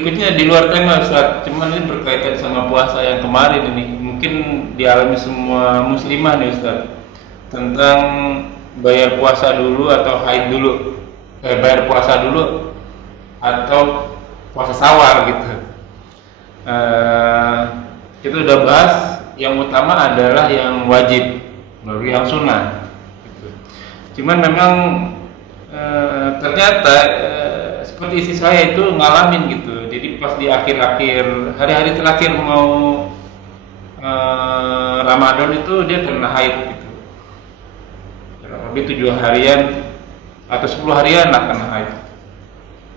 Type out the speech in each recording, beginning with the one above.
berikutnya di luar tema Ustaz, cuman ini berkaitan sama puasa yang kemarin ini. Mungkin dialami semua muslimah nih Ustaz. Tentang bayar puasa dulu atau haid dulu. Bayar puasa dulu atau puasa sawal gitu. Eh, kita udah bahas yang utama adalah yang wajib, baru yang sunnah. Gitu. Cuman memang ternyata seperti istri saya itu ngalamin gitu. Jadi pas di akhir-akhir hari-hari terakhir mau Ramadan itu dia kena haid gitu. Kurang lebih 7 harian atau 10 harian lah kena haid.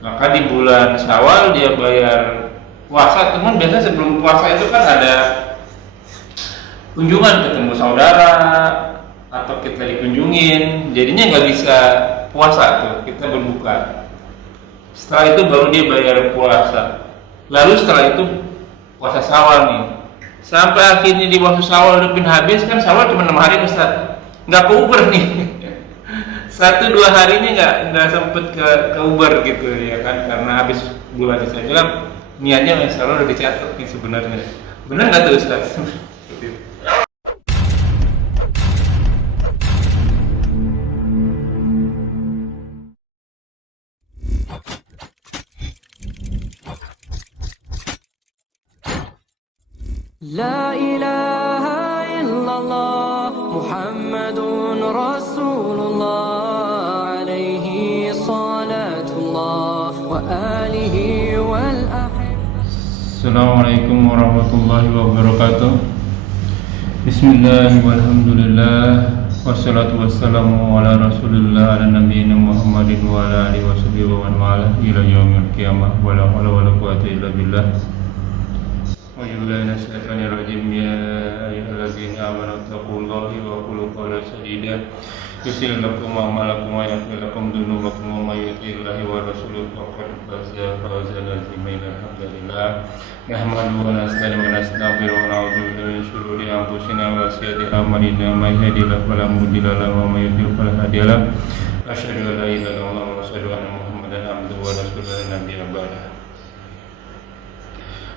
Maka di bulan Syawal dia bayar puasa. Teman biasanya sebelum puasa itu kan ada kunjungan, ketemu saudara atau kita dikunjungin, jadinya nggak bisa puasa tuh, kita berbuka. Setelah itu baru dia bayar puasa. Lalu setelah itu puasa Syawal nih. Sampai akhirnya di waktu Syawal udah habis, kan Syawal cuma 6 hari Ustaz. Nggak ke Uber nih. 1-2 hari ini nggak sempet ke Uber gitu ya kan, karena habis bulan. Saya bilang niatnya Syawal udah dicatat nih sebenarnya. Benar nggak tuh Ustaz? لا إله إلا الله محمد رسول الله عليه صلاة الله وآله والأحب. Assalamualaikum warahmatullahi wabarakatuh. Bismillah walhamdulillah wassalatu wassalamu ala rasulillah ala nabiyina Muhammadin wa ala alihi washabihi wa man wala ila yaumil qiyamah wa la hawla wa la quwwata illa billah. A'udzubillahi minasyaitonir rajim. Ya ayyuhallazina amanu taqullaha wa qulu qawlan sadida yuslih lakum a'malakum wa yaghfir lakum dhunubakum wa may yuti'illaha wa rasulahu faqad faza fawzan 'azima. Alhamdulillah nahmaduhu wa nasta'inuhu wa nastaghfiruhu wa na'udzu billahi min shururi anfusina wa sayyiati a'malina may yahdihillahu fala mudilla lahu wa may yudlil fala hadiya lahu. Asyhadu an la ilaha illallah wa asyhadu anna Muhammadan abduhu wa rasuluhu nabiyya ba'da.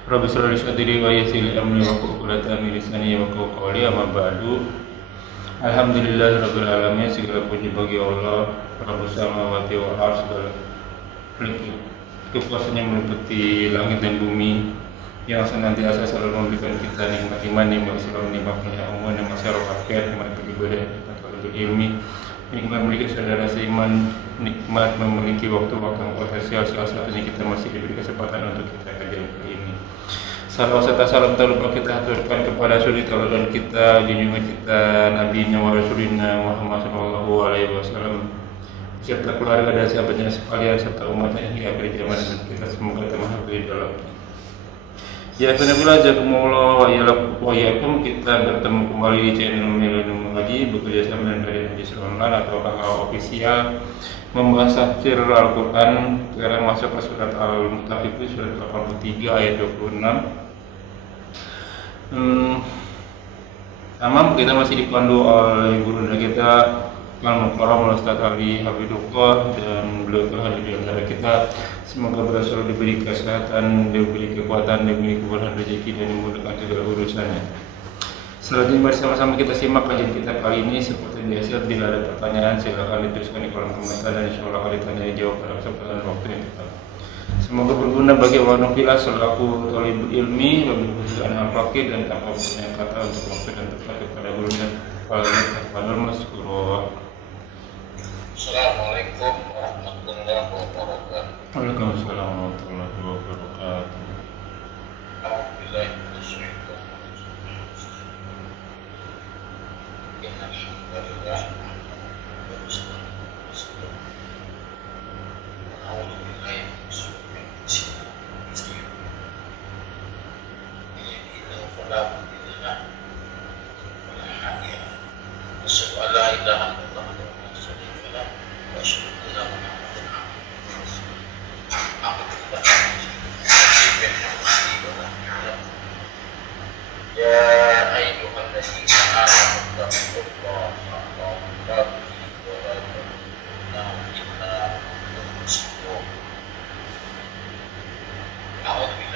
Rabbi shrah li sadri wa yassir li amri wa hlul 'uqdatam min lisani yafqahu qawli. Amma ba'du. Alhamdulillahirabbil alamin. Segala puji bagi Allah Rabbus samawati wal ardh. Segala kekuasaannya meliputi langit dan bumi, yang senantiasa selalu memberikan kita nikmat iman, nikmat Islam, nikmat pengetahuan, nikmat masyarakat khair, nikmat beribadah, nikmat berilmi, nikmat memiliki saudara seiman, nikmat memiliki waktu-waktu yang potensial. Salah satunya kita masih diberi kesempatan untuk kita kajian ini. Salam serta salam tak lupa kita haturkan kepada suri teladan kita, junjungan kita, Nabi wa Rasulina Muhammad sallallahu alaihi wasallam, serta keluarga dan sahabatnya sekalian, serta umatnya hingga akhir zaman, dan kita semoga termasuk di dalam. Ya, benar-benar jazakumullah wa iyyakum. Kita bertemu kembali di channel Millennium Mengaji, bekerja sama dengan Radio Hadis Online atau kakak official, membahas tafsir Al-Quran. Sekarang masuk ke surat Al-Mutaffifin, surat 83 ayat 26. Tamam, kita masih dipandu oleh guru kita Al-Mukarram Ustaz Ali Habibullah, dan beliau telah hadir di antara kita. Semoga beliau selalu diberi kesehatan, diberi kekuatan, diberi kemudahan rezeki, dan dimudahkan segala urusannya. Selanjutnya mari sama-sama kita simak kajian kita kali ini. Seperti biasa, bila ada pertanyaan silakan dituliskan di kolom komentar, dan insyaallah akan ditanya dijawab pada kesempatan waktu yang tepat. Semoga berguna bagi warna filah selaku thalibul ilmi, wabil khusus anak fakir, dan tanpa punya kata untuk waktu dan tempat kepada gurunya kepada maskuro. Assalamualaikum warahmatullahi wabarakatuh. Waalaikumsalam warahmatullahi wabarakatuh. Alhamdulillah bersyukur. Alhamdulillah.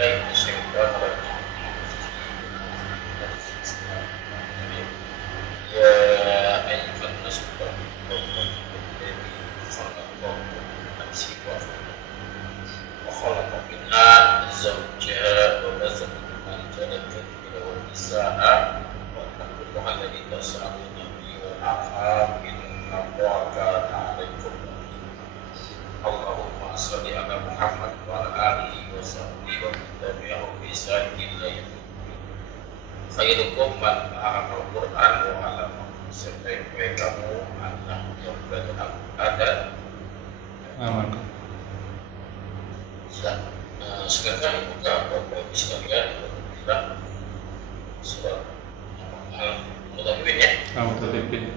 billahi minasyaitonir rajim. Ya ayyuhan nasu وخلق منها زوجها وبث منهما رجالا كثيرا ونساء واتقوا الله الذي تساءلون به والارحام ان الله كان عليكم رقيبا. اللهم صل على محمد وعلى اله وصحبه ومن تبعهم بإحسان الى يوم الدين. خيركم من تعلم القرآن وعلمه. Sebaik-baik kamu adalah yang belajar Al-Quran. Aman. Silakan dibuka Bapak Ibu sekalian kita surat Al-Mutaffifin ya. Al-Mutaffifin.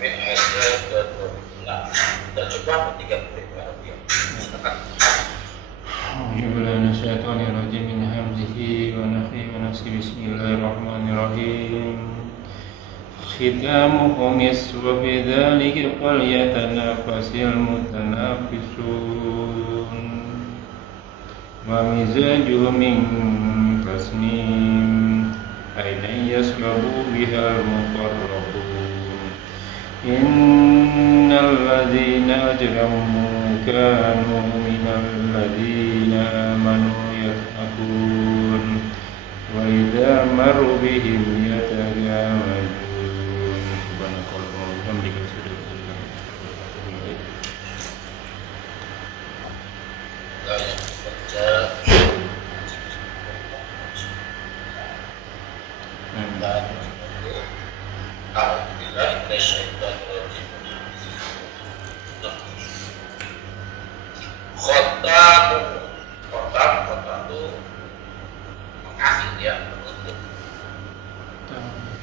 Min ayat ke-26. Kita coba ketiga berikutnya. Silakan. Bismillahirrahmanirrahim. Minasyaitonirrajim. Min hamzihi wa nafthihi wa nafsihi. Bismillahirrahmanirrahim. Khitamuhu misk wa bidzalika falyatanafasil mutanafisun. Wa mizajuhu min tasnim ainan yashrabu biha al-muqarrabun. Innal ladzina ajramu kanu minal ladzina amanu yadhakun wa idza maru bihim yataghamazun. Subhanakallahumma wa bihamdika asyhadu an la ilaha illa anta Khotam itu mengakhir ya,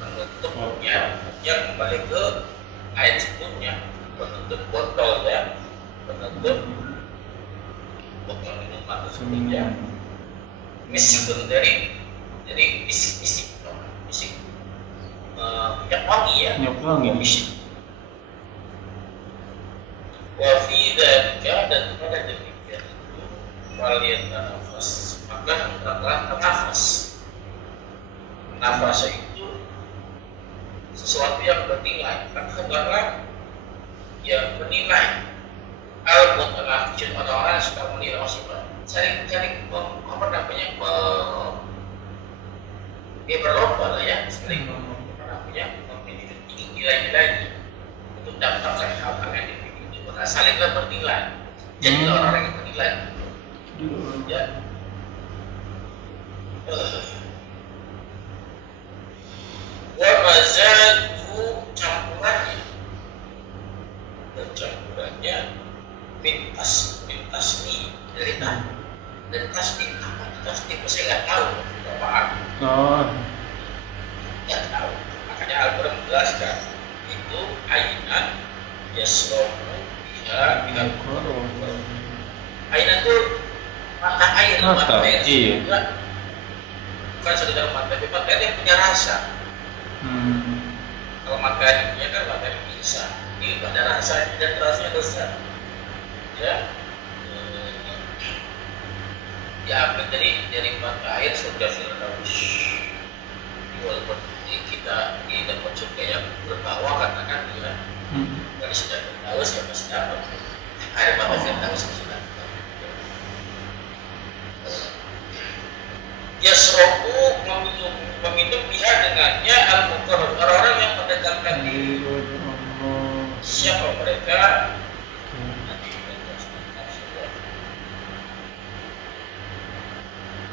penutupnya yang kembali ke ayat sebelumnya, penutup botol ya, penutup botol minuman tersebutnya. Meskipun dari bisik minyak wangi ya, Minyak wangi. bisik. Wa fi dzalika, dan pada demikian itu kalian nafas, maka hendaklah bernafas. Nafas itu sesuatu yang bernilai, maka hendaklah yang bernilai. Al-Mutaffifin, orang-orang yang suka menilai musibah, saling dia berlomba lah ya, saling memiliki tinggi nilai-nilainya untuk mendapatkan hal-hal yang dimiliki, maka salinglah bernilai. Jadilah orang-orang yang bernilai. Ya. Wa mazaju campurannya, dan campurannya min tasni dari tasni. Apa tasni? Saya nggak tahu apaan. Nggak tahu. Makanya Al-Quran menjelaskan itu ainan yasrofu biha minal qurun. Ainan itu mata air, mata air juga. Bukan sekedar mata, tapi mata air yang punya rasa. Kalau mata airnya kan mata air bisa. Ini pada rasa dan rasanya besar. Ya, diambil dari mata air surga Firdaus. Walaupun kita tidak surga yang berbawah, katakan ya, dari sudah Firdaus ya masih dapat air mata Firdaus sudah. Yasrobu meminum biha dengannya al-muqarrab, orang-orang yang mendekatkan diri. Siapa mereka?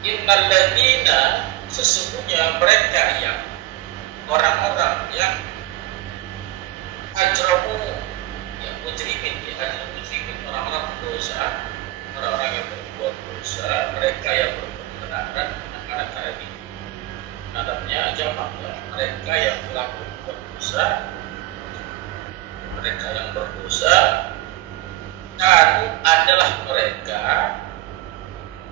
Innal ladzina, sesungguhnya mereka yang orang-orang yang ajramu, yang mujrimin, orang-orang berdosa, orang-orang yang berbuat dosa, mereka yang berkebenaran, anak-anak ini nadamnya jamaknya, mereka yang melakukan dosa, mereka yang berdosa, kanu adalah mereka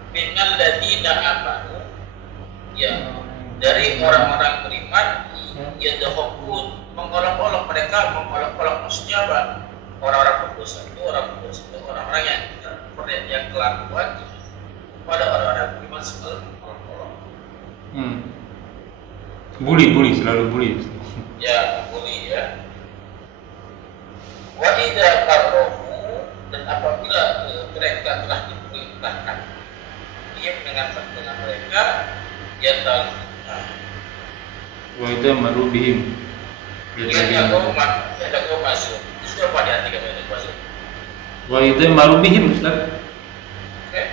minal ladzina amanu, yang dari orang-orang beriman, yadhakun, mengolok-olok mereka, mengolok-olok maksudnya apa? Orang-orang berdosa itu orang-orang yang kelakuan pada orang-orang beriman sebelum Bully, selalu bully. Ya, membuli ya. Wa idza qarrafu, dan apabila mereka telah diperintahkan dia mendengarkan dengan mereka, dia tahu. Wa idza maru bihim. Dia kau masuk. Itu sudah pada hati kami itu masuk. Wa idza maru bihim, Ustaz. Oke.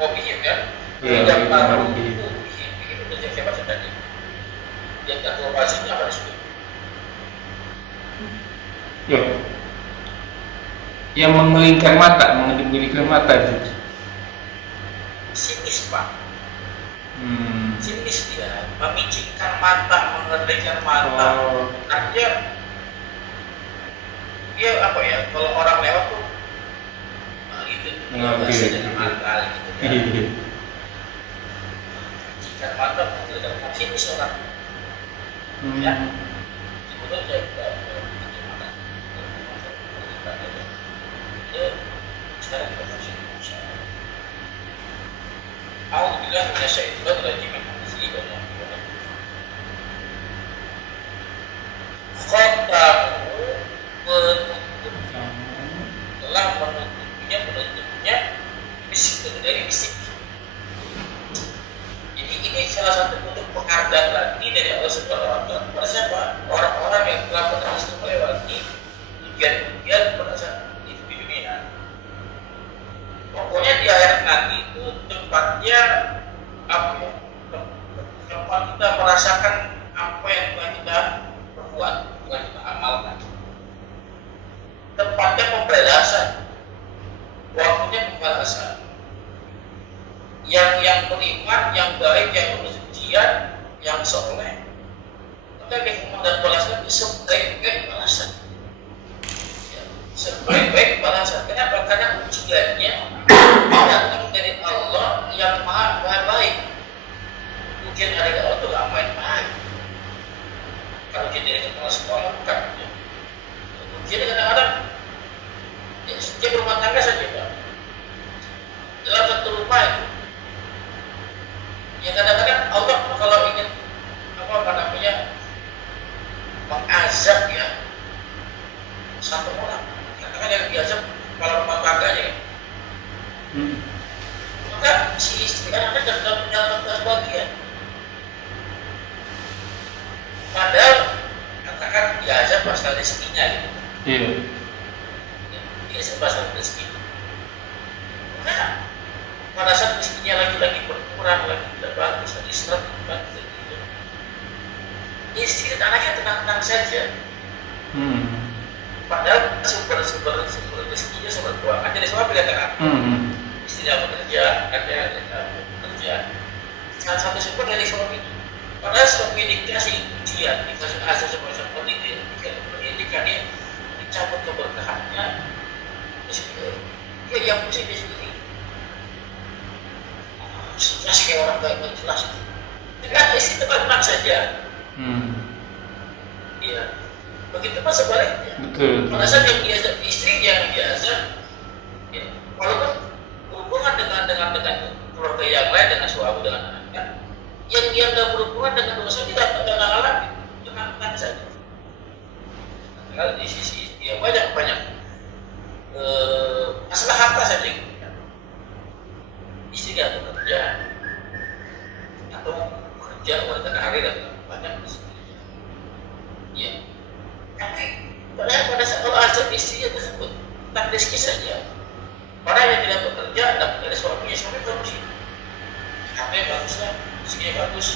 Oh bihim ya. Ya, Idza idza maru qarrafu bihim. bihim. Bihim itu siapa tadi? Yang kata pasnya apa di situ? Ya. Yang mengelingkan mata, itu. Sinis Pak. Hmm. Sinis dia, memicingkan mata, mengerlikan mata. Oh. Artinya dia apa ya? Kalau orang lewat tuh itu Mengambil. bahasa dengan mata gitu ya. Memicingkan mata, mengerlikan mata. Sinis orang. Ya. Sebetulnya saya tidak bagaimana. Itu sekarang kita masih berusaha. Alhamdulillah minasyaitonir rajim. Khatamu telah menutupnya bisik dari bisik. Jadi ini salah satu bentuk penghargaan lagi dari Allah Subhanahu wa Ta'ala kepada siapa? Orang-orang yang telah berhasil melewati ujian pada saat itu di dunia. Pokoknya di akhirat nanti itu tempatnya apa ya? Tempat kita merasakan apa yang telah kita perbuat, bukan kita amalkan. Tempatnya pembalasan, waktunya pembalasan. Yang beriman, yang baik, yang berujian, yang soleh, maka hikmah dan balasan itu sebaik-baik balasan. Ya, sebaik-baik balasan. Kenapa? Karena ujiannya datang dari Allah yang maha baik. Ujian dari Allah itu gak main-main. Kalau ujian dari kepala sekolah bukan. Ujian kadang-kadang ya, setiap rumah tangga saja Pak. Dalam satu rumah itu ya kadang-kadang Allah kalau ingin apa namanya mengazab ya satu orang, katakan yang diazab kepala rumah tangganya, maka si istri anak-anak dalam menjalankan bagian. Padahal katakan diazab pasal rezekinya gitu. Iya. Diazab pasal rezeki. Maka pada saat rezekinya lagi berkurang, lagi tidak bagus, lagi seret, bagus, gitu. Istri dan anaknya tenang-tenang saja. Padahal sumber rezekinya, sumber keuangan dari suami dikatakan. Istrinya bekerja, ada bekerja. Salah satu sumber dari suami. Padahal suami dikasih ujian, dikasih asas seperti itu, ketika dia dicabut keberkahannya, dia yang pusing di sini. Jelas kayak orang baik jelas itu. Tapi ada istri tenang saja. Iya. Begitu pun sebaliknya. Betul. Pada saat yang diazab istri yang diazab, ya, walaupun hubungan dengan keluarga yang lain, dengan suami, dengan anaknya, yang dia nggak berhubungan dengan dosa tidak alami, tenang saja. Kalau di sisi dia banyak masalah harta saja. Istri nggak bekerja atau bekerja wanita karir banyak istrinya. Ya, tapi pada saat kalau azab istrinya tersebut tentang rezeki saja. Orang yang tidak bekerja dapat dari suami bagus itu. Apa yang bagus lah, rezekinya bagus.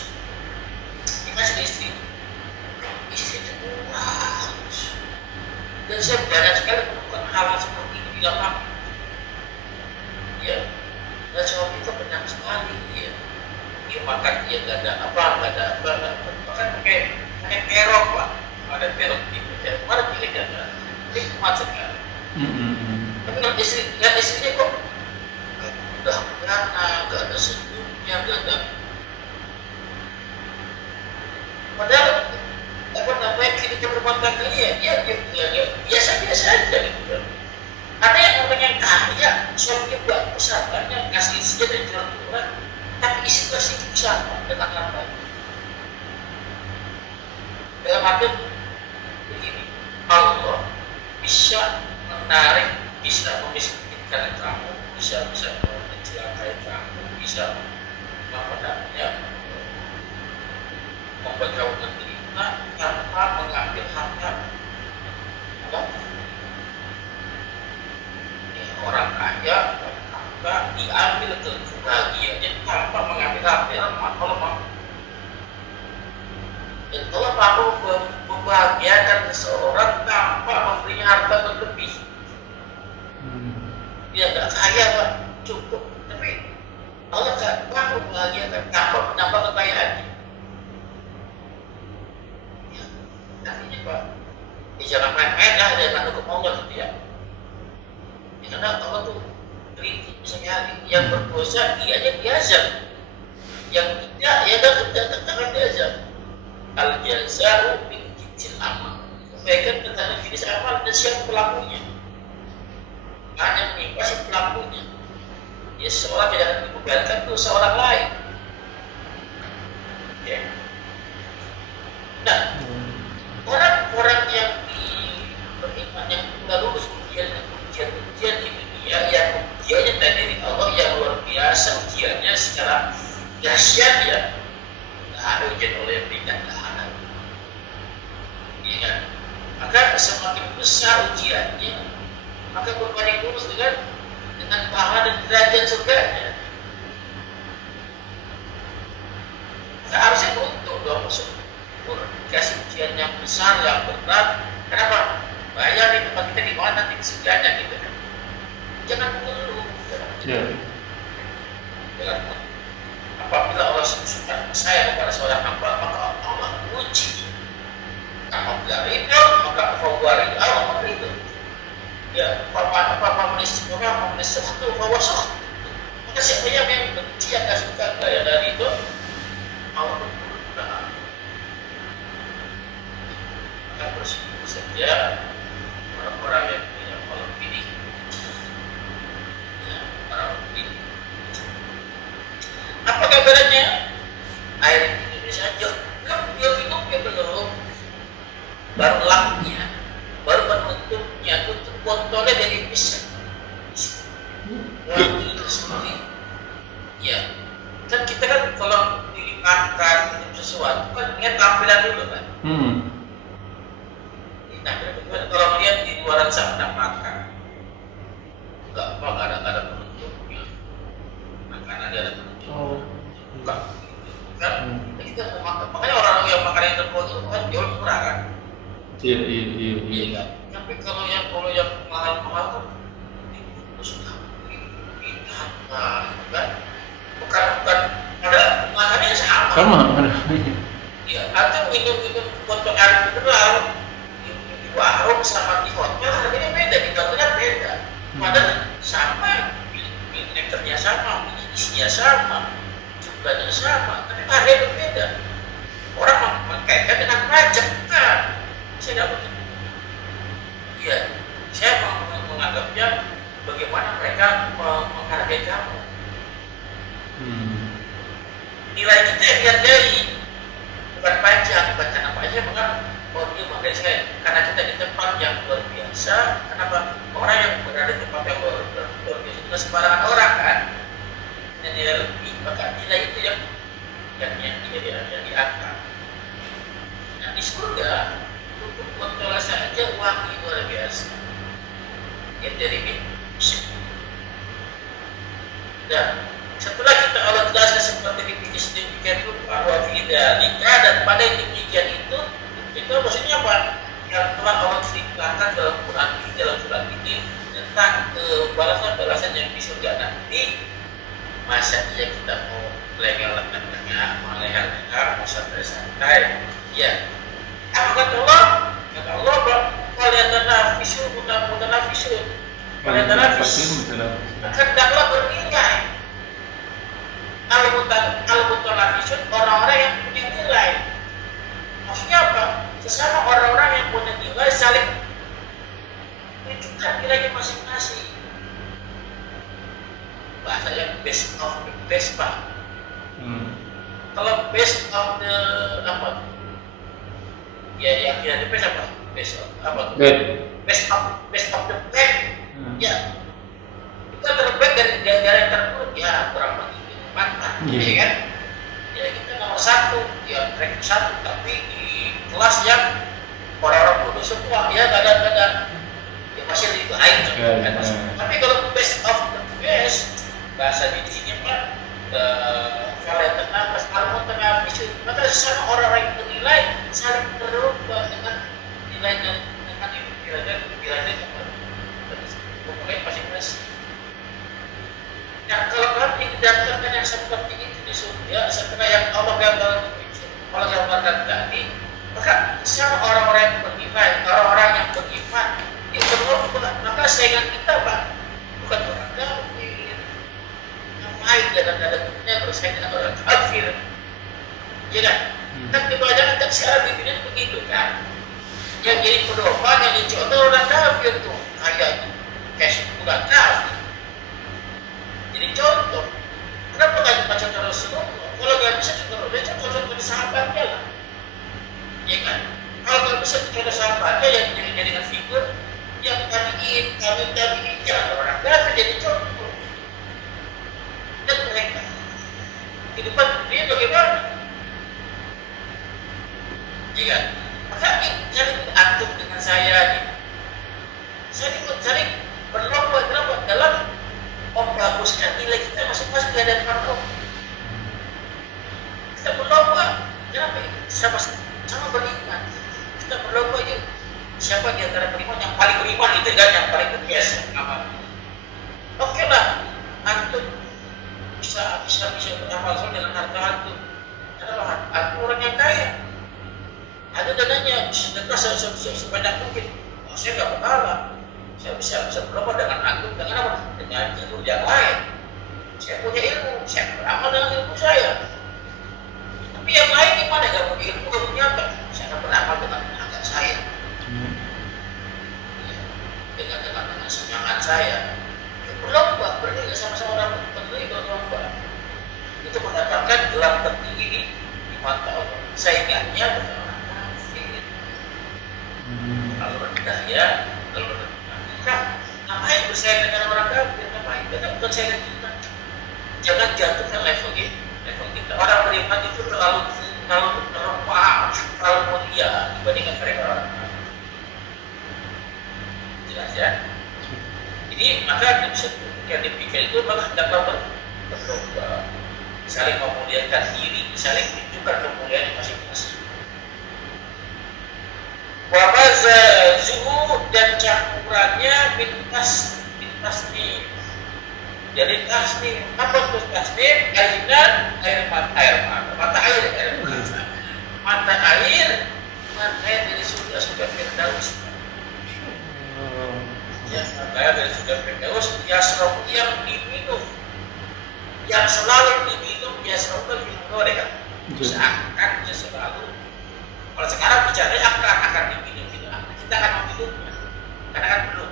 Dikasih ke istri itu bagus. Dan saya banyak sekali menemukan hal seperti ini di lapangan. Ya. Dan suami itu tenang sekali dia makan dia nggak ada apa bahkan pakai terong Pak, ada terong gitu ya, mana pilihnya kan nikmat sekali. Tapi lihat istrinya kok udah beranak, nggak ada senyumnya, nggak ada, padahal apa namanya kehidupan rumah tangganya ya biasa aja gitu. Ada yang namanya kaya, suaminya bagus, hartanya, kasih istrinya dan curang-curang, tapi tapi situasi itu sama dengan apa? Dalam arti begini, Allah bisa menarik, bisa memiskinkan kamu, bisa mencelakai kamu, bisa apa namanya membuat kamu menderita tanpa mengambil harta orang kaya, tanpa diambil kebahagiaannya tanpa mengambil harta Allah mau. Dan Allah mampu membahagiakan seseorang tanpa memberinya harta berlebih. Dia nggak kaya Pak, cukup. Tapi Allah tak mampu membahagiakan tanpa menambah kekayaannya. Ya, artinya Pak, jangan main-main lah dengan hukum Allah gitu ya. Karena Allah tuh kritik misalnya yang berdosa dianya diazab, yang tidak ya akan diazab. Al jazau min jinsil amal. Kebaikan tergantung jenis amal dan siapa pelakunya. Hanya menimpa si pelakunya. Ya seorang tidak akan dibebankan dosa orang lain. Ya. Nah, orang-orang yang beriman yang sudah lulus ujian di dunia, yang ujiannya dari Allah yang luar biasa, ujiannya secara dahsyat ya. Nggak ada ujian oleh yang ringan, nggak ada. Ya kan? Maka semakin besar ujiannya, maka berbanding lurus dengan pahala dan derajat surganya. Maka harusnya beruntung dong masuk dikasih ujian yang besar, yang berat. Kenapa? Bayar di tempat kita di mana nanti surganya gitu kan. Jangan mengeluh. Ya. Jangan. Apabila Allah suka sayang kepada seorang hamba, maka Allah uji. Apabila ridho, maka fawwari Allah ridho. Ya, apa menis satu fawwasah. Maka siapa yang benci yang tidak suka gaya dari itu, Allah bermurka. Maka bersyukur saja orang-orang yang Allah pilih. Ya, orang pilih. Apa kabarnya? Air Indonesia dia minumnya belum, baru lapnya, baru penutupnya, tutup botolnya dari pisang. Wangi itu seperti, ya. Kan kita kan kalau makan minum sesuatu kan lihat tampilan dulu kan. Tampilan dulu. Kalau lihat di luaran sana makan, nggak ada penutupnya. Makanan ada penutupnya. Bukan. Kan kita mau makan, makanya orang yang makan yang terbuat itu kan jual murah kan. Iya kan. Tapi kalau yang mahal-mahal kan sudah ditambah kan. Bukan ada makannya sama. Ya, atau minum botol air mineral di warung sama di hotel harganya beda, di hotelnya beda. Padahal sama, liternya sama, isinya sama, jumlahnya sama, tapi harganya berbeda. Orang mengkaitkan dengan pajak kan? Saya dapat. Iya, saya menganggapnya bagaimana mereka menghargai kamu. Nilai kita yang dihargai, bukan pajak, bukan karena pajak, bukan dia menghargai saya karena kita di tempat yang luar biasa. Kenapa? Orang yang berada di tempat yang luar biasa itu sembarangan orang kan, dan nilai lebih, maka nilai itu yang diangkat. Nah di surga untuk botol saja wangi luar biasa. Yang dari musik. Dan setelah kita Allah jelaskan seperti demikian itu bahwa fidzalika dan pada demikian itu maksudnya apa? Yang telah Allah ceritakan dalam Quran ini, dalam surat ini tentang balasan-balasan yang di surga nanti. Masa iya kita mau legal-legal, mau legal-legal, mau santai-santai? Ya. Apa kata Allah? Kata Allah kalian tanafisun, mutanafisun. Kalian tanafis. Hendaklah bernilai. Al-mutanafisun orang-orang yang punya nilai. Maksudnya apa? Sesama orang-orang yang punya nilai saling menunjukkan nilainya masing-masing. Bahasanya best of the best Pak. Kalau base of the apa? Ya yang tidak base apa? Base of apa? Base of the back. Ya. Kita terbaik dari yang terburuk ya kurang begitu mantap, ya kan? Ya kita nomor 1, ya ranking 1, tapi di kelas yang orang-orang bodoh semua, ya nggak ada ya masih itu aja kan masih. Tapi kalau best of the best bahasa di sini Pak, kalian tengah pas kalau tengah isu maka sesama orang-orang yang bernilai saling berubah dengan nilai dan dengan pikirannya pokoknya masing-masing. Nah kalau kami didaftarkan yang seperti itu di surga setelah yang Allah gambarkan tadi, maka sama orang-orang yang beriman, orang-orang yang beriman itu maka saingan kita Pak bukan orang kafir. Ngapain dalam bersaing dengan orang kafir? Ya kan? Kan kebanyakan kan sekarang di dunia begitu kan? Yang jadi pedoman, yang dicontoh orang kafir tuh kayak bukan kafir. Jadi contoh, kenapa nggak dibaca Rasulullah? Kalau nggak bisa juga baca contoh sahabatnya lah, ya kan? Kalau nggak bisa contoh sahabatnya yang dijadikan figur, yang tabiin, jangan orang kafir jadi contoh. Dan mereka kehidupan dunia bagaimana? Ya kan? Maka jadi antum dengan saya nih, saling berlomba dalam membaguskan nilai kita masing-masing di hadapan Allah. Kita berlomba, kenapa? Sama beriman. Kita berlomba yuk. Siapa di antara beriman yang paling beriman itu kan yang paling berbiasa amal. Oke lah, antum bisa beramal soleh dengan harta antum. Adalah antum orang yang kaya. Ada dananya sedekah sebanyak mungkin. Oh, saya nggak berpahala. Saya bisa berlomba dengan antum dengan apa? Dengan jalur yang lain. Saya punya ilmu, saya beramal dengan ilmu saya. Tapi yang lain gimana? Gak punya ilmu, gak punya apa? Saya akan beramal dengan tenaga saya, dengan semangat saya. Berlomba, bernilai sama-sama orang bernilai berlomba. Itu mendapatkan gelar tertinggi di mata Allah. Saingannya bukan orang kafir. Kalau rendah ya, kalau rendah. Ngapain bersaing dengan orang kafir? Ngapain? Kita bukan saingan kita. Jangan jatuhkan level kita. Orang beriman itu terlalu mulia dibandingkan mereka orang kafir. Jelas ya? Ini maka yang dipikir itu malah dapat berlomba, saling memuliakan diri, saling tunjukkan kemuliaan masing-masing. Wabazazuhu dan campurannya tasnim. Jadi tasnim, apa itu tasnim? Mata air dari surga Firdaus. Ya, mata air dari surga Firdaus yang diminum, yang selalu diminum, yasrabu fil mereka. Seakan selalu. Kalau sekarang bicara akan diminum gitu. Kita akan meminumnya, karena kan belum.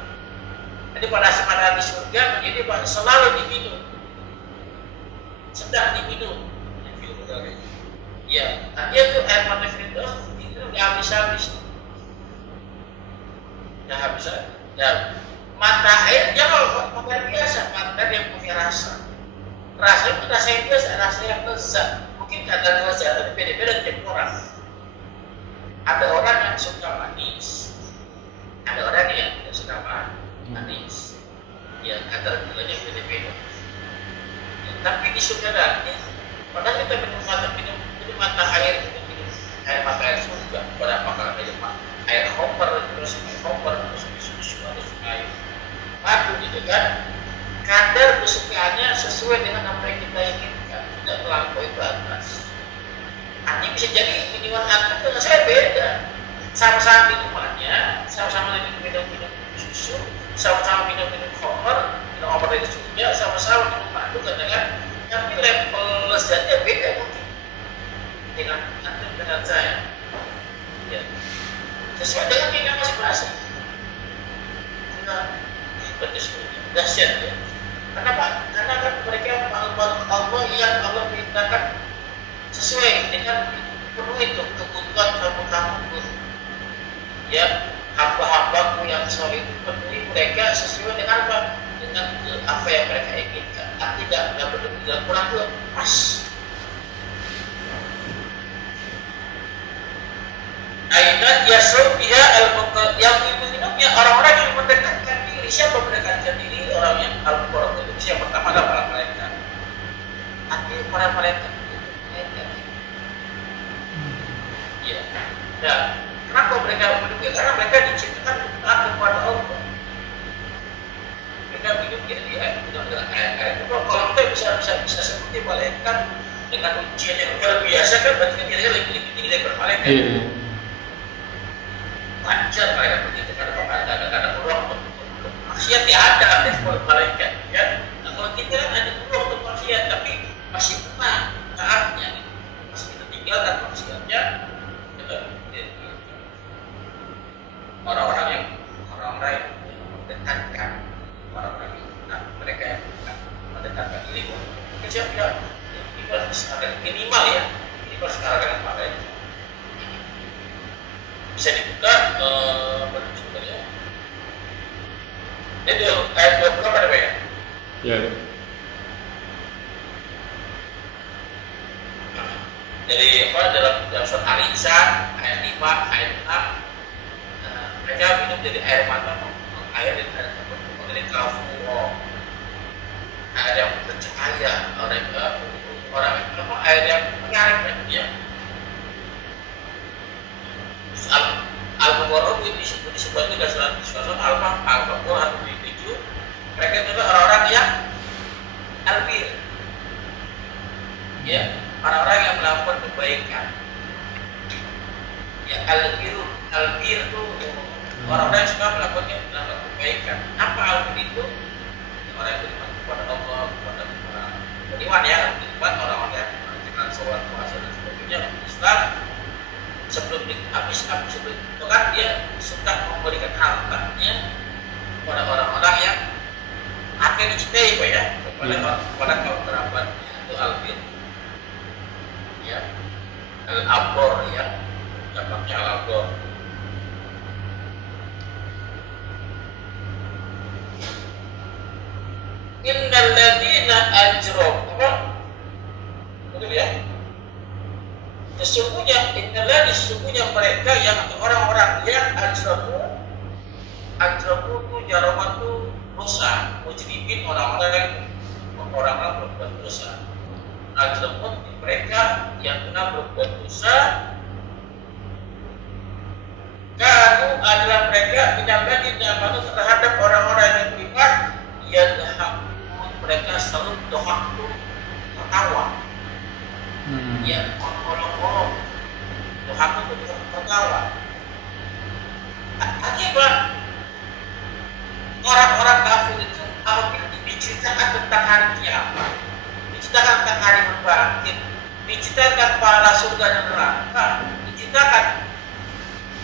Jadi pada di surga menjadi selalu diminum, sedang diminum. Ya, artinya itu air mata Firdaus itu nggak habis-habis. Nggak habis. Ya, mata air jangan luar biasa, mata yang punya rasa. Rasa itu rasa yang biasa, rasa yang lezat. Mungkin kadar lezat itu beda-beda tiap orang. Ada orang yang suka manis, ada orang yang tidak suka manis. Ya, kadar gulanya beda-beda. Ya, tapi di surga nanti, padahal kita minum mata air mata air surga. Pada apakah air hopper terus susu atau air madu gitu kan? Kadar kesukaannya sesuai dengan apa yang kita inginkan, tidak melampaui batas. Artinya bisa jadi minuman antum dengan saya beda. Sama-sama minumannya, sama-sama minum susu, sama-sama minum koper, minum obat dari surga, sama-sama minum madu katakan, tapi level lezatnya beda mungkin dengan antum dengan saya. Ya. Sesuai dengan keinginan masing-masing. Kita dahsyat ya. Kenapa? Karena kan mereka makhluk Allah yang Allah digunakan sesuai dengan penuh itu kebutuhan kamu pun. Ya, hamba-hambaku yang soleh itu penuhi mereka sesuai dengan apa? Dengan apa yang mereka inginkan. Tidak berlebihan, kurang pas. Aidan yasrub biha yang minumnya orang-orang yang mendekatkan diri. Siapa mendekatkan diri? Orang yang al-Qur'an itu yang pertama adalah para malaikat. Artinya para malaikat itu ya. Nah, kenapa mereka minum? Karena mereka diciptakan kepada Allah. Mereka minum di air dengan air. Kalau kita bisa seperti malaikat dengan ujian yang luar biasa kan berarti dia lebih tinggi daripada malaikat. Wajar mereka begitu karena ada peluang untuk maksiat ada malaikat ya. Nah, kalau kita kan ada peluang untuk maksiat tapi masih tenang taatnya, masih kita tinggalkan maksiatnya. Orang-orang yang mendekatkan orang-orang yang mereka yang mendekatkan diri kerja tidak minimal ya minimal sekarang dengan malaikat. Bisa dibuka sebenarnya. Itu ayat 20 apa ya? Ya. Jadi apa dalam surat Al-Insan ayat 5 ayat 6 mereka minum dari air mata, air dari kafur, air yang bercahaya, orang air yang mengalir ya. Al-Mubarrab itu disebut juga surat Al-Quran itu mereka juga orang-orang yang albir ya, orang-orang yang melakukan kebaikan ya. Albir itu orang-orang yang suka melakukan kebaikan. Apa albir itu? Orang yang beriman kepada Allah, kepada orang beriman ya, beriman orang-orang yang mengerjakan sholat, puasa dan sebagainya Islam. Sebelum itu kan dia suka memberikan hartanya kepada orang-orang yang akan dicintai Pak ya, kepada kaum kerabatnya. Itu albir ya, al-abor ya, dampaknya al-abor. Innal ladzina ajramu, betul ya? Sesungguhnya mereka yang orang-orang yang ajramu itu jaraman itu dosa, mujrimin orang-orang berbuat dosa. Ajramu mereka yang benar berbuat dosa. Kanu adalah mereka tidak terhadap orang-orang yang beriman, mereka selalu dohak itu tertawa. Ya, orang-orang dohak itu tertawa. Akibat orang-orang kafir itu apabila diceritakan tentang hari kiamat, diceritakan tentang hari berbangkit, diceritakan para surga dan neraka, diceritakan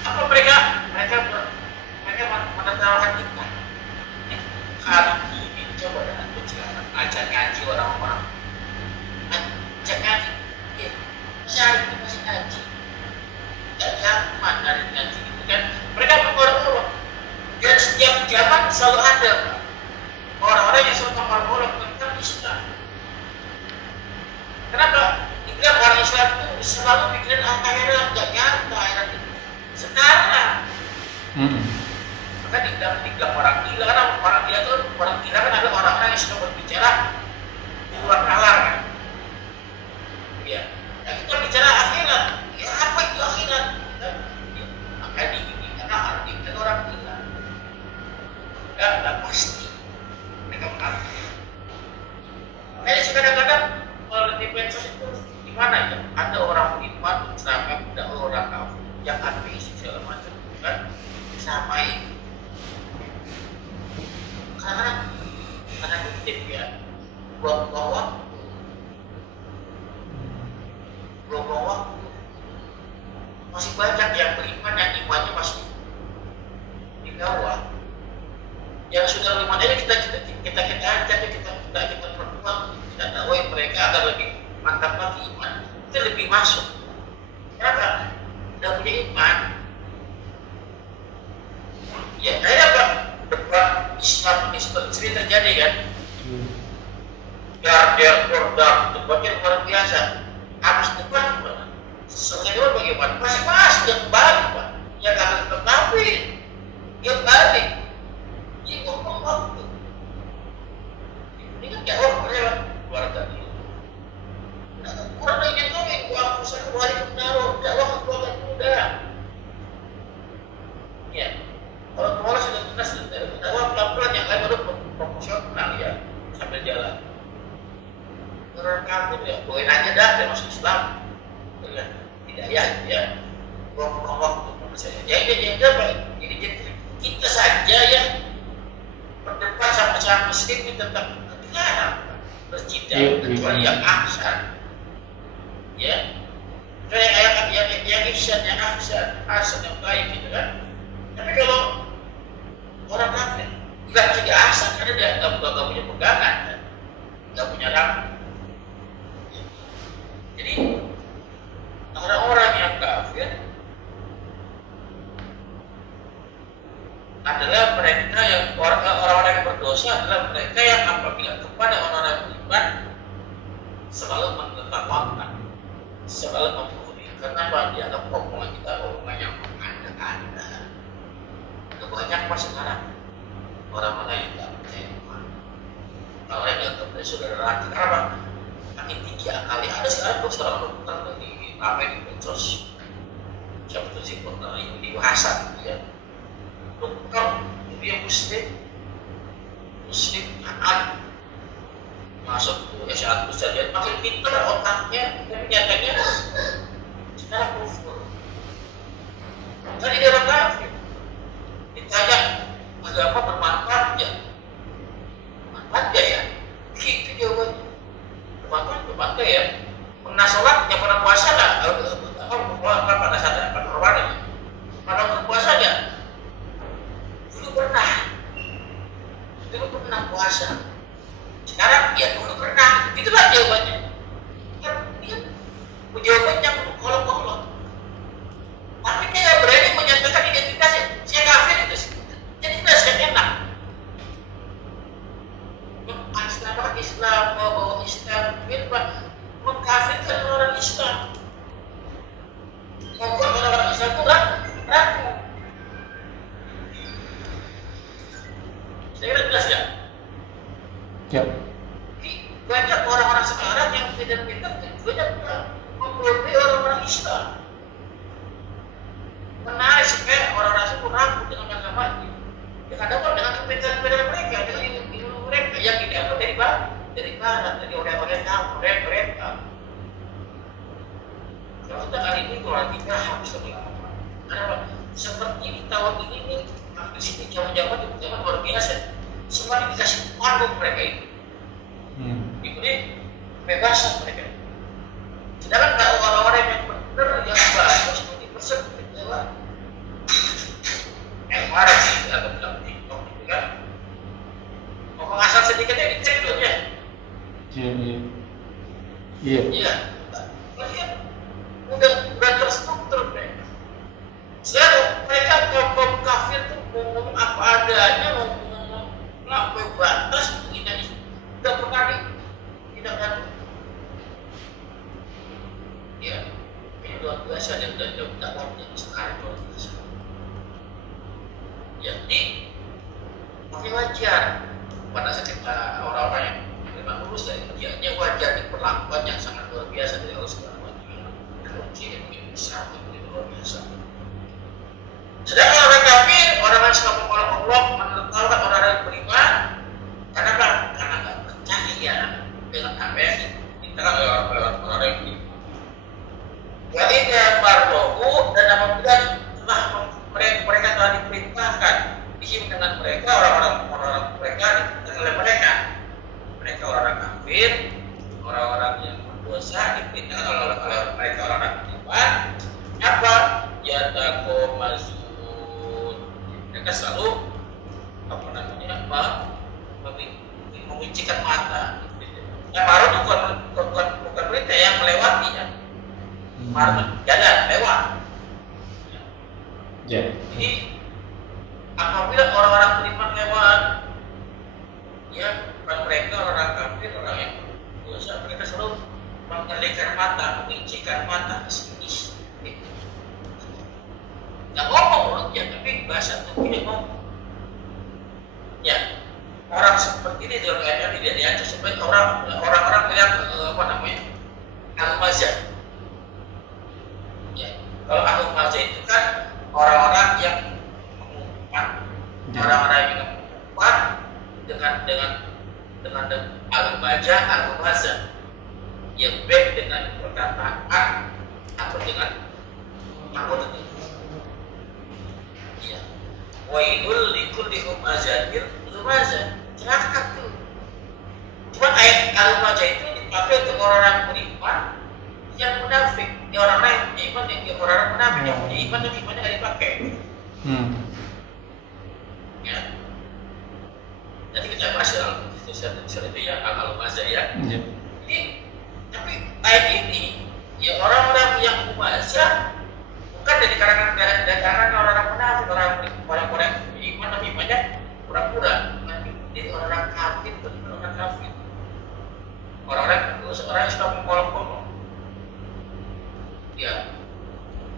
apa mereka menertawakan kita. Kalau ini coba dengan bicara ajak ngaji orang-orang, ajak ngaji, sehari itu masih ngaji, tidak nyaman dari ngaji itu kan. Mereka mengorok-orok dan setiap zaman selalu ada orang-orang yang selalu mengorok-orok tentang Islam. Kenapa? Dibilang orang Islam itu selalu pikiran akhirat, nggak nyata akhirat itu. Sekarang maka dibilang orang gila, karena orang gila kan adalah orang-orang yang suka berbicara di luar nalar kan. Ya, kita bicara akhirat. Ya apa itu akhirat? Maka karena artinya orang gila. Dan pasti mereka mengerti. Makanya kadang-kadang kalau di medsos itu gimana ya? Ada orang beriman, sampai ada orang kafir yang ateis segala macam kan sampai karena kutip ya, buang-buang waktu masih banyak yang beriman yang imannya masih di bawah. Yang sudah beriman aja kita ajak, kita perjuang, kita dakwai mereka agar lebih mantap lagi iman, itu lebih masuk. Kenapa? Udah punya iman. Ya, akhirnya apa? Debat Islam sering terjadi kan? Dar debatnya luar biasa. Habis debat gimana? Selesai debat bagaimana? Masing-masing yang kembali, Pak. Yang akan tetap kafir, yang balik. Ini ngomong waktu. Ini kan jawab mereka keluarga dulu. Nah, kurang lagi ngomongin, gua aku kembali ke menaruh dakwah keluarga muda. Ya, kalau keluarga sudah tuntas dari dakwah pelan-pelan yang lain baru proporsional ya sambil jalan. Orang kafir ya, boleh aja dah dia masuk Islam. Tidak ya, buang-buang waktu menurut saya. Jadi kita saja yang berdebat sama muslim ini tentang kebenaran bersidang kecuali yang ahsan, ya. Kayak yang ihsan, yang ahsan yang baik gitu kan. Tapi kalau orang kafir tidak ahsan karena dia nggak punya pegangan, nggak punya rambut. Jadi orang-orang yang kafir adalah mereka yang orang-orang yang berdosa adalah mereka yang apabila kepada orang-orang yang beriman selalu menetapkan, selalu memenuhi. Kenapa? Dianggap omongan kita omongan yang mengada-ada. Banyak pas sekarang orang-orang yang tidak percaya Tuhan, orang yang tidak percaya saudara hati. Kenapa? Makin tinggi akali. Ada sekarang seorang dokter di di medsos, siapa tuh sih dokter ini Hasan, ya. Dokter dia muslim akan masuk ke S1 saja makin pintar otaknya, tapi nyatanya sekarang kufur. Tadi dia orang kafir. Ditanya agama bermanfaat ya? Bermanfaat ya? Gitu jawabannya. Bermanfaat ya? Pernah sholat, ya pernah puasa nggak? Pada saat Ramadan, pada berpuasa nggak? Dulu pernah puasa. Sekarang ya dulu pernah. Itulah jawabannya. Kan dia jawaban yang kolot-kolot. Tapi dia nggak berani menyatakan identitasnya. Saya kafir itu. Jadi tidak saya enak. Islam, bawa Islam, mengkafirkan orang Islam. Membuat orang Islam itu ragu. Saya kira jelas ya? Ya. Banyak orang-orang sekarang yang pintar-pintar banyak membodohi orang-orang Islam. Menarik supaya orang-orang itu ragu dengan agamanya. Dengan kepintaran mereka, dengan ilmu mereka yang didapat dari barat, dari orang-orang tahu mereka. Kalau kita kali ini kalau kita harus melakukan, karena seperti di tahun ini nih, di sini zaman luar biasa. Semua dikasih panggung mereka itu. Diberi kebebasan mereka. Sedangkan kalau orang-orang yang benar yang bagus itu dipersempit lewat marah sih atau bilang TikTok gitu kan. Ngomong asal sedikitnya dicek dulu ya. Iya. Lihat udah terstruktur mereka. Sekarang mereka kaum kafir tuh ngomong apa adanya, ngomong melampaui batas begini udah pernah tidak kan? Ya, ini luar biasa dan udah waktu sekarang luar biasa. Jadi makin wajar pada saat kita orang-orang yang memang lulus dari ujiannya wajar diperlakukan yang sangat luar biasa dari Allah Subhanahu Wa Taala. Ujian yang besar itu luar biasa. Sedangkan orang kafir, orang yang suka menolak Allah, menertawakan orang yang beriman, kenapa? Karena nggak percaya dengan apa yang dikatakan oleh orang yang beriman. Jadi marlohu dan apabila telah mereka telah diperintahkan dihimpun dengan mereka orang-orang mereka oleh mereka orang-orang kafir, orang-orang yang berdosa diperintahkan oleh mereka orang-orang beriman apa ya takomazun, mereka selalu memicikan mata. Yang baru bukan berita ya, jalan lewat. Ya. Jadi apabila orang-orang beriman lewat, ya bukan mereka orang kafir, orang yang dosa, mereka selalu mengalihkan mata, mengincikan mata ke sini. Nggak ngomong mulutnya, tapi bahasa tubuhnya ngomong. Ya, orang seperti ini dalam keadaan tidak diancam seperti orang-orang yang al-mazah. Ya, kalau al-mazah itu kan orang-orang yang mengumpat, orang-orang yang mengumpat dengan al-mazah, al-mazah, yang baik dengan perkataan atau dengan anggota tubuh. Ya, wailul likulli humazatin lumazah, celaka tuh. Cuma ayat al-mazah itu dipakai untuk orang-orang beriman yang munafik, ya orang-orang yang iman, yang orang-orang munafik yang punya iman dan imannya nggak dipakai. Ya, nanti kita bahas soal itu ya al-mazah ya. Jadi, tapi ayat ini ya orang-orang yang humazah bukan dari kalangan orang-orang munafik, orang-orang iman tapi imannya pura-pura, tapi dari orang-orang kafir, orang kafir, orang-orang yang suka mengolok-olok. Ya,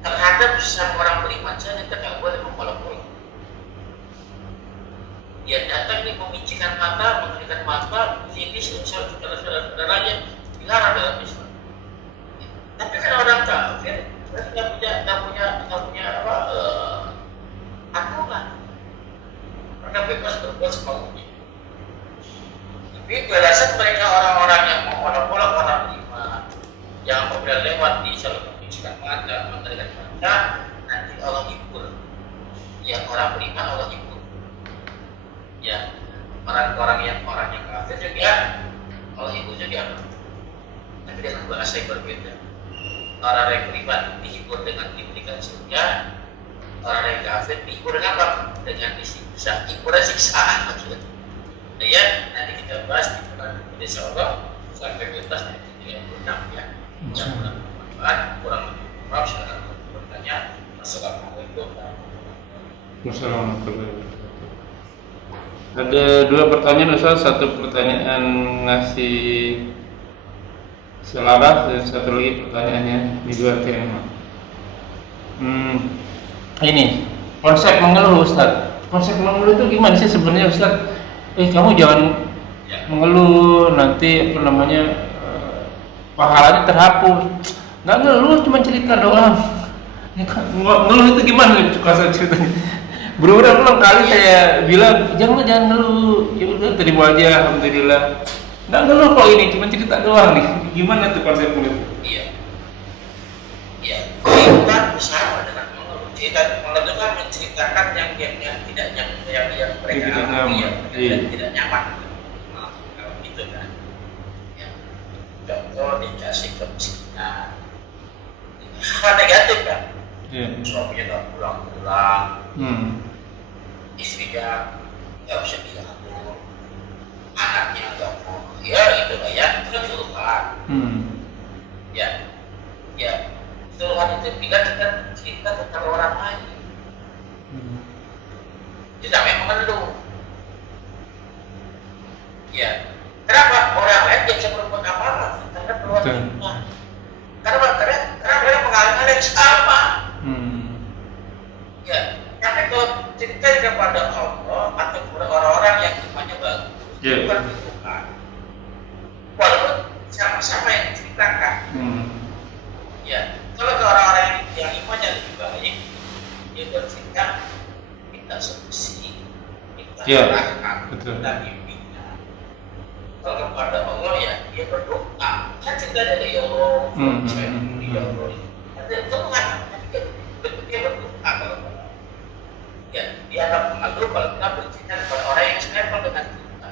terhadap sama orang beriman saja kita nggak boleh mengolok-olok. Dia datang nih memicikan mata, mengalihkan mata, sini saudara-saudaranya dilarang dalam Islam. Tapi kan orang kafir nggak punya aturan. Mereka bebas berbuat semaunya. Tapi balasan mereka orang-orang yang mengolok-olok orang beriman, yang apabila lewat di jalur memicikan mata, mengalihkan mata, nanti Allah hibur. Ya orang beriman Allah hibur. Ya orang yang kafir juga Allah hibur juga. Tapi dengan bahasa yang berbeda. Orang yang beriman dihibur dengan diberikan surga, orang yang kafir dihibur dengan apa? Dengan disiksa, hiburan siksaan maksudnya. Nah ya, nanti kita bahas di bulan Insyaallah sampai tuntas nanti 36 ya. Mudah-mudahan bermanfaat. Kurang lebih maaf silakan bertanya. Assalamualaikum warahmatullahi Wassalamualaikum. Ada dua pertanyaan Ustaz, satu pertanyaan ngasih selaras dan satu lagi pertanyaannya di dua tema. Ini konsep mengeluh Ustaz. Konsep mengeluh itu gimana sih sebenarnya Ustaz? Kamu jangan mengeluh nanti pahalanya terhapus. Nggak ngeluh, cuma cerita doang. Ngeluh itu gimana konsep ceritanya? Berulang-ulang kali saya bilang jangan ngeluh. Ya udah terima aja, alhamdulillah. Nggak ngeluh kok ini, cuma cerita doang nih. Gimana tuh konsepnya? Iya. Iya. Kita bersama dengan mengeluh. Mengeluh kan menceritakan yang mereka alami, yang tidak nyaman. Kalau gitu kan. Ya. Contoh dikasih kemiskinan. Hal negatif kan. Suaminya nggak pulang-pulang. Istrinya nggak bisa diatur. Anaknya nggak mau, ya itu lah ya, itu kan keluhan. Ya, keluhan itu bila kita cerita tentang orang lain, tidak memang mengeluh. Ya, kenapa orang lain tidak bisa berbuat apa-apa karena keluhan kita? Karena mereka mengalami hal yang sama. Ya, tapi kalau cerita kepada Allah atau kepada orang-orang yang imannya bagus. Bukan Tuhan. Walaupun sama-sama yang diceritakan. Ya, kalau ke orang-orang yang imannya lebih baik, dia bercerita, minta solusi, minta arahkan, minta bimbingan. Kalau kepada Allah ya dia berdoa. Kan ceritanya ya Allah, saya ya Allah. Ada Tuhan, dia berdoa kalau ya dianggap mengatur kalau kita bercerita kepada orang yang sebenarnya dengan kita.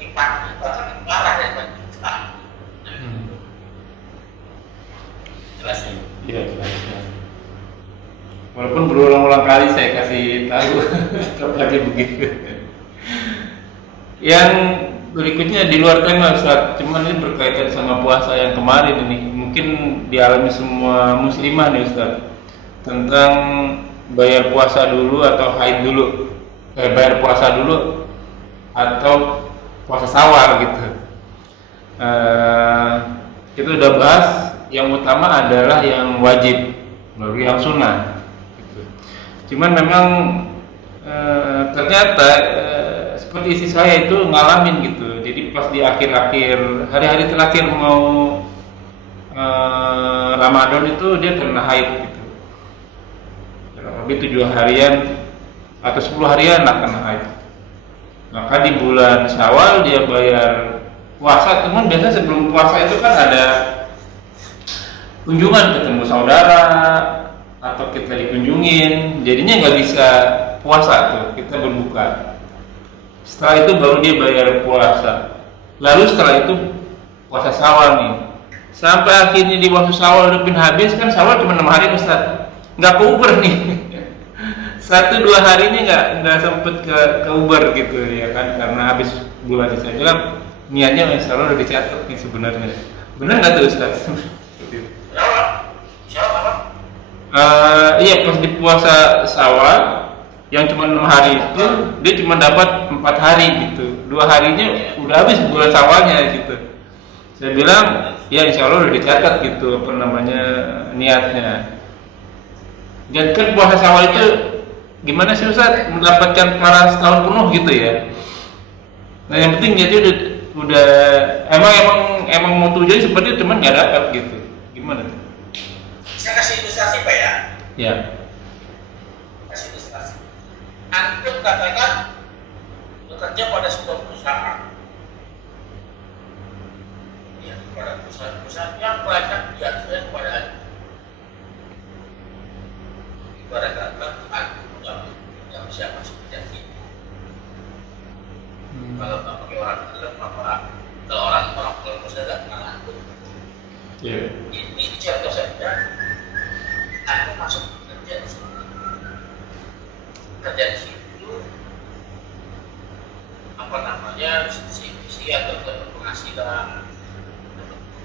Iman bahkan parah daripada kita. Jelas ya? Iya, jelas. Walaupun berulang-ulang kali saya kasih tahu, tetap aja begitu. Yang berikutnya di luar tema Ustaz, cuman ini berkaitan sama puasa yang kemarin ini. mungkin dialami semua muslimah nih Ustaz, tentang bayar puasa dulu atau haid dulu, bayar puasa dulu atau puasa sawal gitu. Kita udah bahas yang utama adalah yang wajib, baru yang sunnah gitu. Cuman memang ternyata seperti istri saya itu ngalamin gitu. Jadi pas di akhir-akhir hari-hari terakhir mau Ramadan itu dia kena haid gitu. Lebih 7 harian atau 10 harian lah kena haid. Maka di bulan Syawal dia bayar puasa. Teman biasa sebelum puasa itu kan ada kunjungan, ketemu saudara atau kita dikunjungin, jadinya nggak bisa puasa tuh, kita berbuka. Setelah itu baru dia bayar puasa. Lalu setelah itu puasa Syawal nih. Sampai akhirnya di waktu Syawal udah habis, kan Syawal cuma 6 hari Ustaz. Nggak ke Uber nih. 1-2 hari ini nggak sempet ke Uber gitu ya kan, karena habis bulan. Saya bilang niatnya Syawal udah dicatat nih sebenarnya. Benar nggak tuh Ustaz? Iya, pas di puasa Syawal yang cuma 6 hari itu dia cuma dapat 4 hari gitu. 2 harinya udah habis bulan Syawalnya gitu. Saya bilang ya insya Allah udah dicatat gitu apa namanya niatnya. Dan kan puasa Syawal itu gimana sih Ustaz, mendapatkan pahala setahun penuh gitu ya. Nah yang penting jadi udah emang mau tujuan seperti itu, cuman nggak dapat gitu. Gimana tuh? Saya kasih ilustrasi Pak ya. Ya. Kasih ilustrasi. Antum katakan bekerja pada sebuah perusahaan. Ya, pada perusahaan yang banyak diaturkan kepada antum. Ibarat kata antum nggak bisa masuk kerja itu. Kalau nggak pakai orang dalam apa? Kalau orang perusahaan nggak kenal antum. Iya. Ini contoh saja. Aku masuk kerja di situ. Kerja di situ apa namanya, visi atau penghasilan,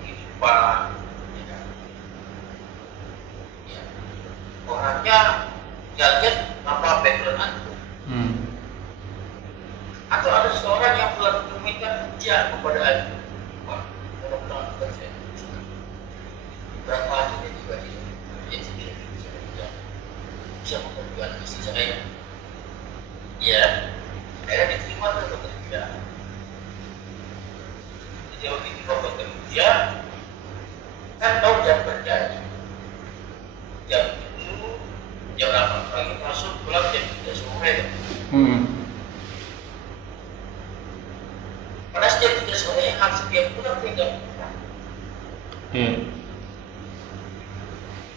kehidupan, ya kan? Ya. Orangnya nggak lihat apa background aku. Atau ada seseorang yang meminta kerja kepada aku. Wah, kalau pernah kerja, berapa aja dia juga dia. Bisa memperjuangkan istri saya. Ya, akhirnya diterima untuk bekerja. Jadi kalau diterima bekerja, kan tahu jam kerja. Jam 7, jam 8 pagi masuk, pulang jam 3 sore. Pada jam 3 sore harus dia pulang ke jam 4.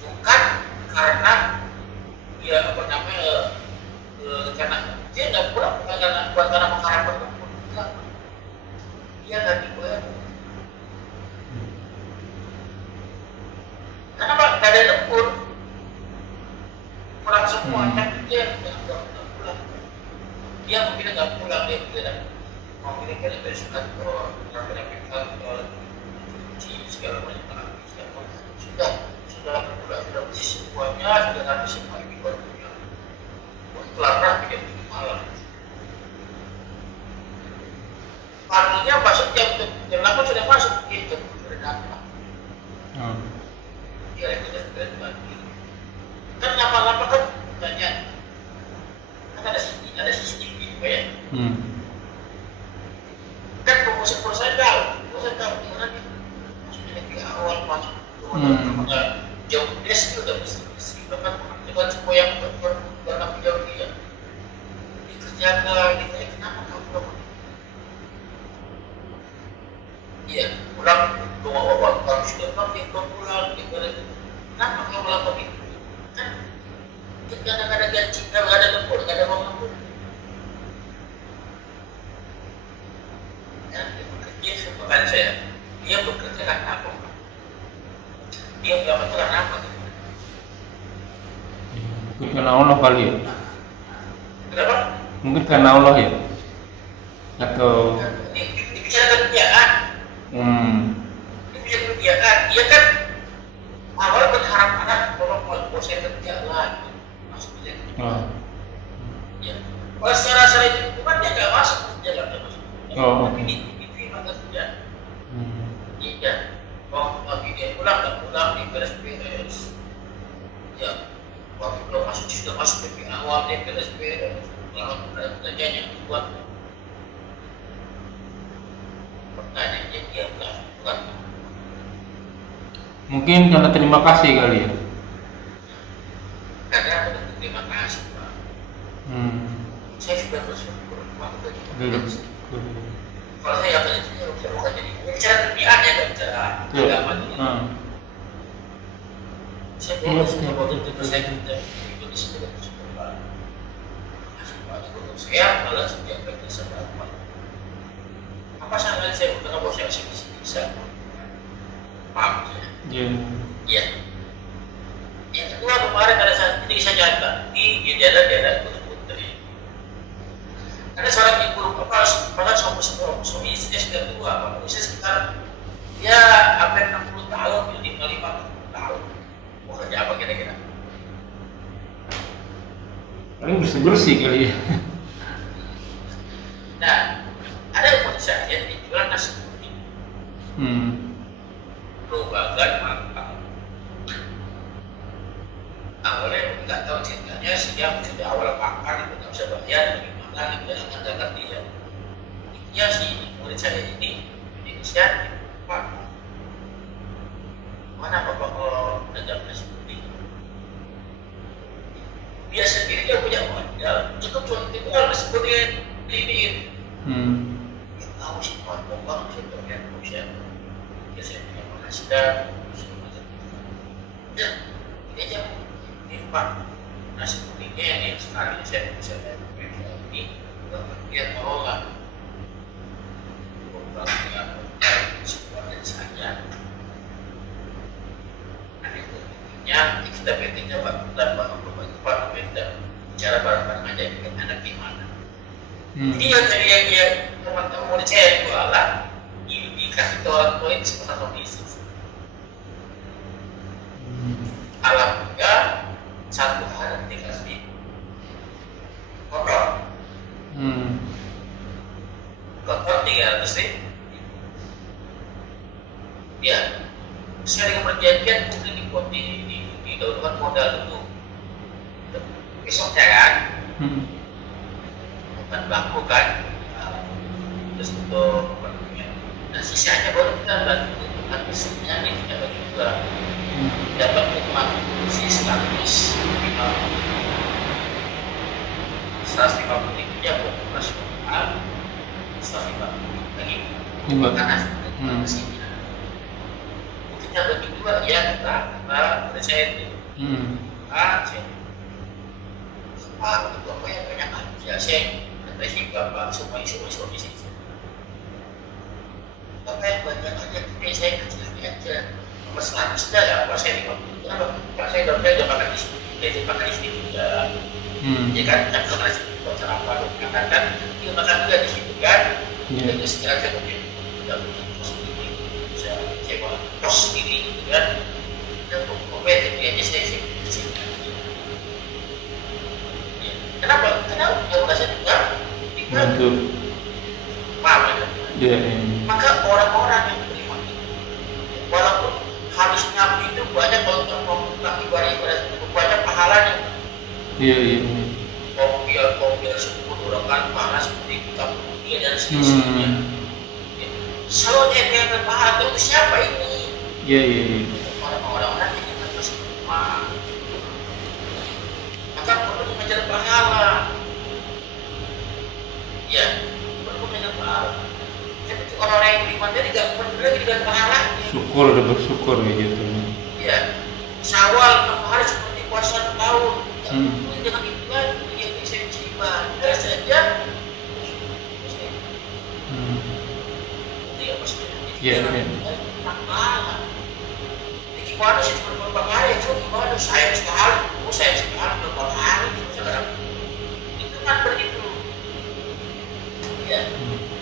Bukan karena dia apa namanya karena dia nggak pulang karena mengharapkan enggak, dia nggak dibayar karena nggak ada lembur, pulang semua kan dia nggak pulang, dia mungkin nggak pulang, dia tidak mau pilih dari kantor, cuci segala macam, sudah bersih semuanya, sudah habis semua ini barunya kelapa bikin malam. Paginya masuk jam 8 sudah masuk, jam sudah datang. Dia sudah lagi. Kan lama-lama kan banyak, kan ada sistem gitu ya. Kan perusahaan tahu gimana nih, maksudnya dari awal masuk. Jauh des itu udah bersih, bahkan mengerjakan semua yang dalam jauh dia dikerjakan, ditanya kenapa kamu belum? Iya, pulang baru sudah pulang, dia belum pulang, kenapa kamu melakukan itu? Kan kita nggak ada gaji, nggak ada lembur, nggak ada uang lembur. Ya, dia bekerja bukan saya, dia bekerja kan apa? Dia dapat apa? Mungkin karena Allah kali ya. Kenapa? Mungkin karena Allah ya. Atau Dibicarakan kerjaan. Dibicarakan kerjaan. Dia kan dia pulang nggak pulang di beres-beres. Ya, waktu belum masuk sudah masuk PP awal dia beres-beres. Kalau kerjanya buat pertanyaannya dia bukan. Mungkin karena terima kasih kali ya. Karena aku berterima kasih Pak. Saya sudah bersyukur waktu itu. Kalau saya akan saya bukan jadi bicara dunia dan bicara agama ini. Saya bersyukur waktu itu saya tidak itu di sini bersyukur Pak. Saya malah setiap kali saya dapat. Apa salahnya saya berkata bahwa saya bisa? Paham ya? Iya. Yang kedua kemarin pada saat ini saya nyata di daerah-daerah putri. Ada seorang ibu pada suami istri sudah tua, usia sekitar ya hampir 60 tahun, 55 tahun. Mau kerja apa kira-kira? Paling bersih-bersih kali ya. Nah, ada yang mau saya dijual nasi kuning. Robagan mantap. Awalnya nggak tahu ceritanya, siap dari awal makan nggak bisa bayar, bagaimana gitu nggak ngerti ya. Intinya sih murid saya ini inisiatif, Pak. Mana Bapak kalau dagang nasi kuning? Dia sendiri dia punya modal, cukup cuma tinggal nasi kuning ini. Dia tahu sih Pak, Bapak sih terlihat usia. Dia saya punya penghasilan, ya ini aja. Pak, nasi kuningnya yang sekarang saya bisa ini dia tahu nggak? Programnya support dan saya. Nanti tentunya kita pentingnya Pak, dan Pak kita bicara bareng-bareng aja dengan anak gimana. Jadi yang tadi yang teman-teman murid saya jualan dikasih ke orang tua ini sepasang bisnis. Alhamdulillah satu hari dikasih kotor. Kotor 300.000. Ya, sesuai dengan perjanjian mungkin di dahulukan modal dulu. Besok jangan. Bukan bangku kan. Terus untuk nah sisanya baru kita bantu kan mesinnya ini kita bagi juga. Dapat hikmah si 150 ya buat nasional 150 lagi karena mesinnya kita bagi dua ya kita percaya itu apa itu apa yang banyak aja saya kata si bapak semua isu di situ bapak yang banyak aja ini saya kecil aja Mas sudah ya, Pak saya di kenapa? Pak saya udah makan di sini, dia makan di sini juga. Ya kan, kan kalau nasi buat sarapan, kan dia makan juga di situ kan. Dan sekarang saya mungkin udah bikin kos sendiri, bisa sewa kos sendiri gitu kan. Dan pokoknya aja saya di sini. Kenapa? Karena yang merasa juga Betul. paham ya? Maka orang-orang yang terima itu, walaupun habis ngapi itu banyak kalau ngapi ibadah banyak pahalanya. Iya. Biar sepuluh orang kan pahala seperti kita punya dan seterusnya. Selalu yang berpahala itu siapa ini? Iya. Orang-orang yang kita kasih rumah. Maka perlu mengejar pahala. Ya, perlu mengejar pahala. Jadi orang-orang yang beriman dia tidak peduli dengan pahalanya. Syukur, udah bersyukur gitu. Ya, Syawal 6 hari seperti puasa tahun. Tidak dengan itu lagi yang bisa ibadah saja. Itu yang mesti. Iya. Pahala. Jadi gimana sih beberapa hari itu gimana saya sekali, beberapa hari itu sekarang. Itu kan begitu. Ya.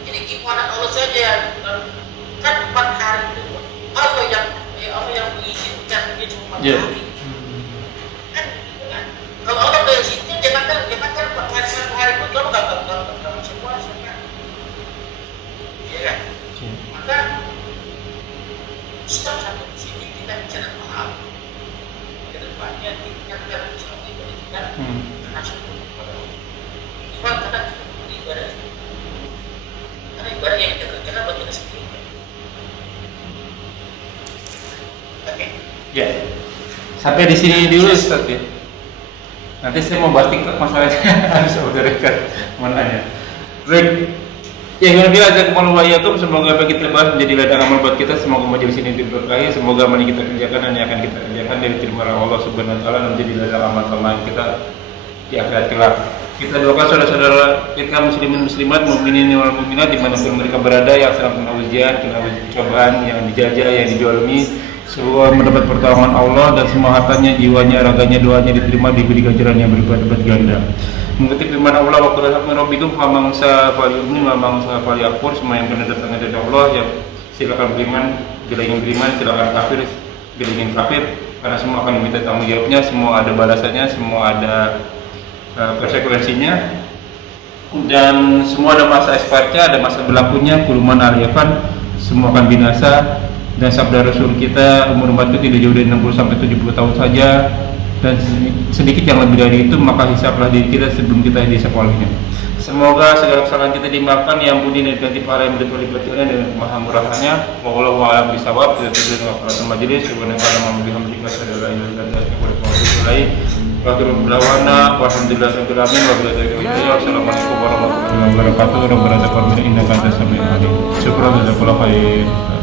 Jadi gimana kalau saja kan 4 hari itu Allah yang mengizinkan dia cuma 4 hari. Kan gitu kan. Kalau Allah mengizinkan jangan 4 hari 1 hari pun kamu enggak bisa puasa kan. Iya kan? Maka stop sampai di sini kita bicara maaf, ke depannya tingkatkan Islam ibadah kita langsung kepada Allah. Cuma karena kita beribadah, karena ibadah yang kita kerjakan buat kita sendiri. Oke. Ya, sampai di sini dulu Ustaz ya. Nanti saya mau bahas TikTok masalahnya harus udah dekat mananya. Baik, ya alhamdulillah jazakumullahu, semoga apa kita bahas menjadi ladang amal buat kita. Semoga majelis ini diberkahi, semoga amal yang kita kerjakan dan yang akan kita kerjakan dari diterima oleh Allah Subhanahu wa taala dan menjadi ladang amal tambahan kita di akhirat kelak. Kita doakan saudara-saudara kita muslimin muslimat, mukminin wal mukminat dimanapun mereka berada yang sedang kena ujian, kena cobaan, yang dijajah, yang dijolimi, semua mendapat pertolongan Allah dan semua hartanya, jiwanya, raganya, doanya diterima, diberi ganjaran yang berlipat ganda. Mengutip firman Allah, wa qul rabbikum famangsa falyu'min wa mamangsa falyakfur, semua yang benar datang dari Allah, ya silakan beriman, bila ingin beriman, silakan kafir, bila ingin kafir, karena semua akan diminta tanggung jawabnya, semua ada balasannya, semua ada konsekuensinya, dan semua ada masa expirednya, ada masa berlakunya, kuluman aliyafan, semua akan binasa. Dan sabda Rasul kita, umur umat itu tidak jauh dari 60 sampai 70 tahun saja, dan sedikit yang lebih dari itu, maka hisablah diri kita sebelum kita dihisab olehnya. Semoga segala kesalahan kita dimaafkan, diampuni dan diganti pahala yang berlipat-lipatnya dengan maha murahnya. Wallahu a'lam bishawab. Kita tutup dengan qiraatul majelis. Subhanaka Allahumma bihamdika asyhadu an la ilaha illa anta astaghfiruka wa atubu ilaik. Wa akhiru da'wana walhamdulillahirabbil alamin wa billahi taufiq. Wassalamualaikum warahmatullahi wabarakatuh. Rabbana taqabbal minna innaka antas samiul alim. Syukran jazakallahu khairan.